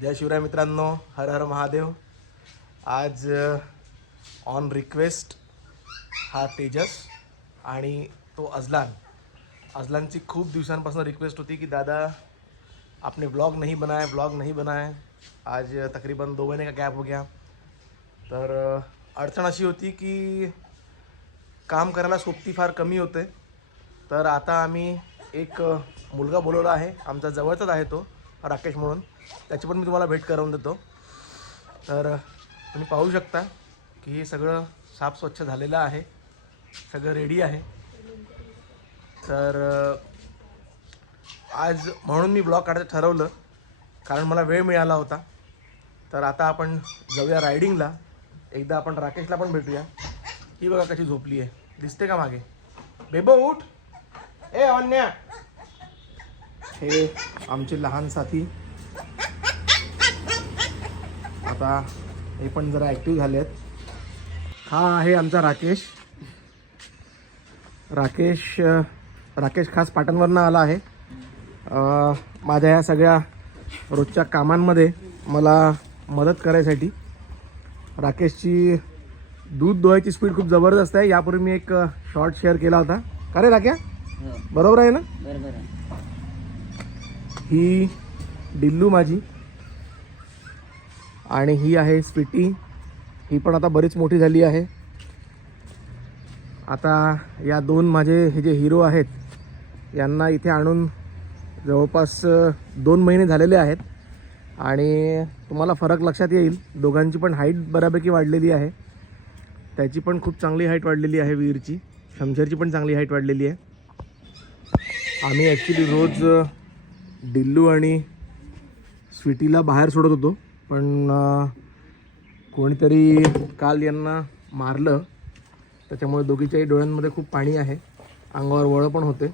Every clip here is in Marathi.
जय शिवराय मित्रांनो, हर हर महादेव. आज ऑन रिक्वेस्ट हा तेजस आणि तो अजलानची खूप दिवसांपासून रिक्वेस्ट होती की दादा आपने व्लॉग नहीं बनाए. आज तकरीबन 2 महीने का गॅप हो गया. तर अडचण अशी होती की काम करायला सोबती फार कमी होते. तर आता आम्ही एक मुलगा बोलवला आहे, आमचा जवळचाच आहे तो राकेश म्हणून. त्याची पण मी तुम्हाला भेट करून देतो. तर तुम्ही पाहू शकता की हे सगळं साफ स्वच्छ झालेलं आहे, सगळं रेडी आहे. तर आज म्हणून मी ब्लॉग काढायचं ठरवलं, कारण मला वेळ मिळाला होता. तर आता आपण जाऊया रायडिंगला. एकदा आपण राकेशला पण भेटूया. ही बघा कशी झोपली आहे, दिसते का मागे? बेबो उठ, ए अन्या. हे आमचे लहान साथी आता हे पण जरा ॲक्टिव्ह झाले आहेत. हा आहे आमचा राकेश. राकेश खास पाटणवरनं आला आहे. माझ्या ह्या सगळ्या रोजच्या कामांमध्ये मला मदत करायसाठी. राकेशची दूध दोहायची स्पीड खूप जबरदस्त आहे. यापूर्वी मी एक शॉर्ट शेअर केला होता. का रे राक्या? बरोबर आहे ना? बरोबर आहे. ही डिल्लू माझी आणि ही आहे स्वीटी. ही पण आता बरीच मोठी झाली आहे. आता या दोन माझे हे जे हिरो आहेत यांना इथे आणून जवळपास 2 महिने झालेले आहेत. आणि तुम्हाला फरक लक्षात येईल, दोघांची पण हाईट बऱ्यापैकी वाढलेली आहे. त्याची पण खूप चांगली हाईट वाढलेली आहे, वीरची. शमशेरची पण चांगली हाईट वाढलेली आहे. आम्ही ॲक्च्युली रोज डिल्लू आणि स्वीटीला बाहेर सोडत होतो, पण कोणीतरी काल यांना मारलं. त्याच्यामुळे दोघीच्याही डोळ्यांमध्ये खूप पाणी आहे, अंगावर वळं पण होते.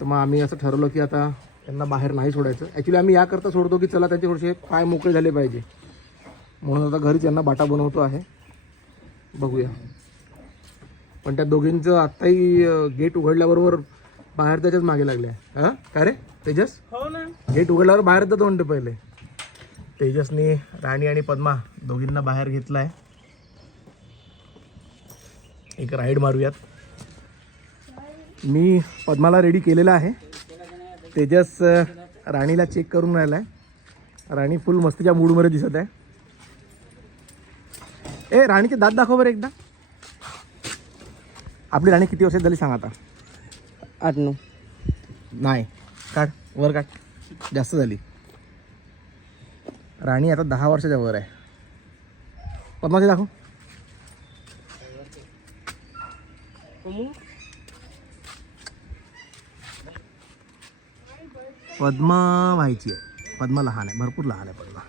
तर मग आम्ही असं ठरवलं की आता त्यांना बाहेर नाही सोडायचं. ॲक्च्युली आम्ही याकरता सोडतो की चला त्यांचे थोडेसे पाय मोकळे झाले पाहिजे, म्हणून आता घरीच यांना बाटा बनवतो आहे. बघूया. पण त्या दोघींचं आत्ताही गेट उघडल्याबरोबर बाहेर त्याच्याच मागे लागले. हां काय रे तेजस? हो ना, गेट उघडल्यावर बाहेर तर तोंड पहिले. तेजसने राणी आणि पद्मा दोघींना बाहेर घेतला आहे. एक राईड मारूयात. मी पद्माला रेडी केलेला आहे. तेजस राणीला चेक करून राहिला आहे. राणी फुल मस्तीच्या मूडमध्ये दिसत आहे. ए राणीचे दात दाखव बरं एकदा. आपली राणी किती वर्षात झाली सांग आता? 8-9. नाही, काढ वर काढ, जास्त झाली. राणी आता 10 वर्षाच्या वर आहे. पद्माचे दाखव. पद्मा व्हायची आहे. पद्मा लहान आहे, भरपूर लहान आहे पद्मा.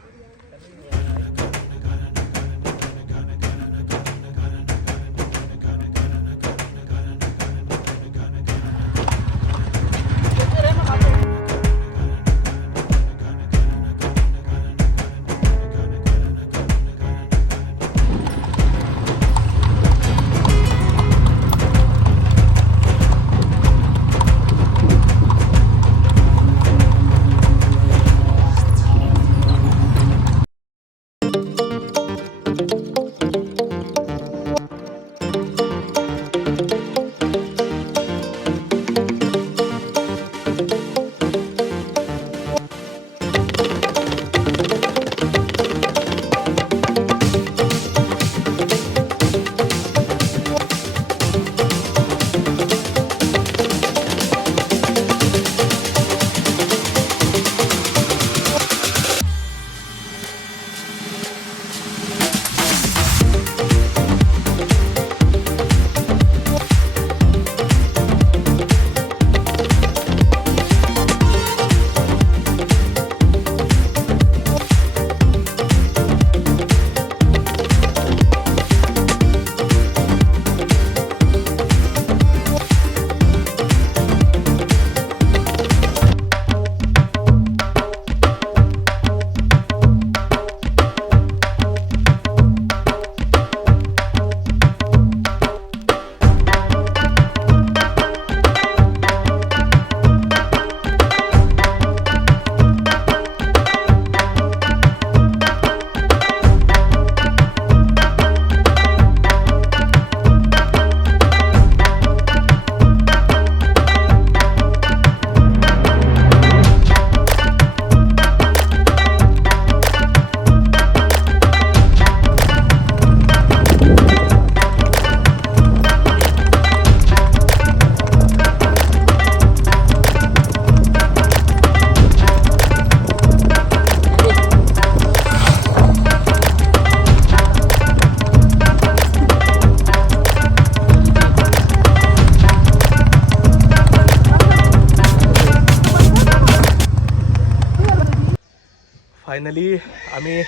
फायनली आम्ही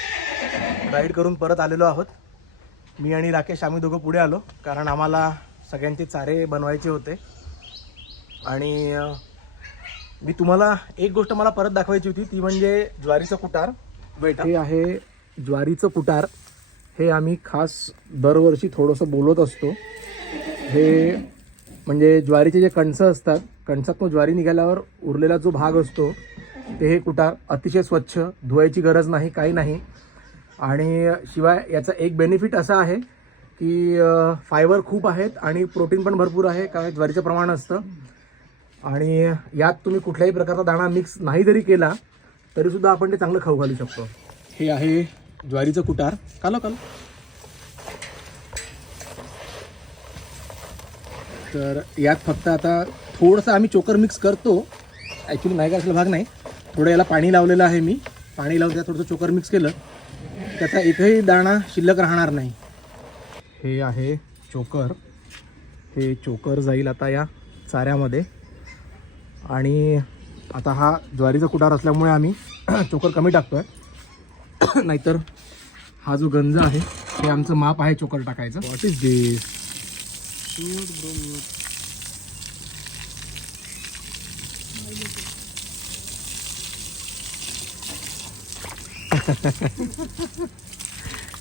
राईड करून परत आलेलो आहोत. मी आणि राकेश आम्ही दोघं पुढे आलो कारण आम्हाला सगळ्यांचे चारे बनवायचे होते. आणि मी तुम्हाला एक गोष्ट मला परत दाखवायची होती, ती म्हणजे ज्वारीचं कुटार. हे आहे ज्वारीचं कुटार. हे आम्ही खास दरवर्षी थोडंसं बोलत असतो. हे म्हणजे ज्वारीचे जे कणसं असतात, कणसातून ज्वारी निघाल्यावर उरलेला जो भाग असतो ते हे कुटार अतिशय स्वच्छ, धुवायची गरज नाही, काही नाही. आणि शिवाय याचा एक बेनिफिट असा आहे की फायबर खूप आहेत आणि प्रोटीन पण भरपूर आहे, काय ज्वारीचं प्रमाण असतं. आणि यात तुम्ही कुठल्याही प्रकारचा दाणा मिक्स नाही जरी केला तरीसुद्धा आपण ते चांगलं खाऊ घालू शकतो. हे आहे ज्वारीचं कुटार. कालो तर यात फक्त आता थोडंसं आम्ही चोकर मिक्स करतो. ॲक्च्युली नाही करायला भाग नाही. थोडं याला पाणी लावलेलं आहे मी. पाणी लावून त्यात थोडंसं चोकर मिक्स केलं, त्याचा एकही दाणा शिल्लक राहणार नाही. हे आहे चोकर. हे चोकर जाईल आता या चाऱ्यामध्ये. आणि आता हा ज्वारीचा कुटार असल्यामुळे आम्ही चोकर कमी टाकतो आहे. नाहीतर हा जो गंज आहे हे आमचं माप आहे चोकर टाकायचं. व्हॉट इज दिस?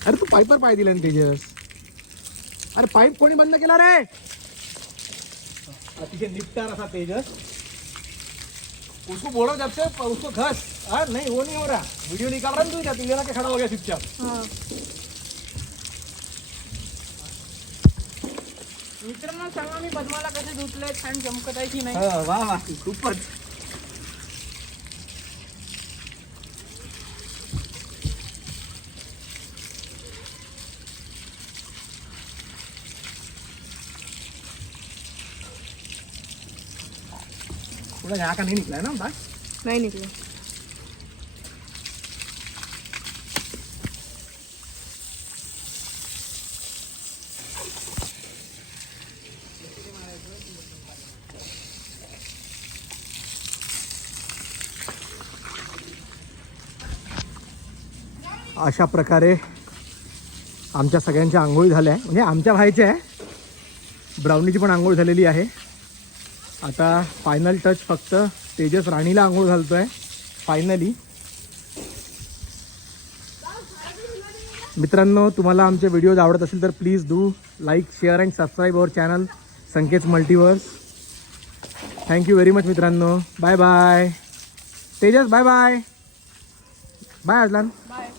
अरे तू पाईपर पाय दिला ना तेजस. अरे पाईप कोणी बंद केला रे? अतिशय निपटार असा तेजस. उसको बोलो जब से उसको घस. हाँ नहीं वो नहीं हो रहा. वीडियो निकाल रहा तू, क्या लेना के खड़ा हो गया चुपचाप. मित्रांनो सांगा मी बदमाला कसे धुतलंय, छान चमकत आहे की नाही. वा वा खूपच. थोड़ा यहाँ का नहीं निकला है ना बात. नाही निघलं. अशा प्रकारे आमच्या सगळ्यांच्या आंघोळी झाल्या आहे. म्हणजे आमच्या व्हायच्या आहे. ब्राउनीची पण आंघोळ झालेली आहे. आता फायनल टच फक्त तेजस राणीला आंघोळ घालतो आहे फायनली. मित्रांनो तुम्हाला आमचे व्हिडिओज आवडत असेल तर please do like, share and subscribe our channel Sanket Multiverse. Thank you very much मित्रांनो. Bye bye Tejas. Bye bye. Bye Ajlan. Bye.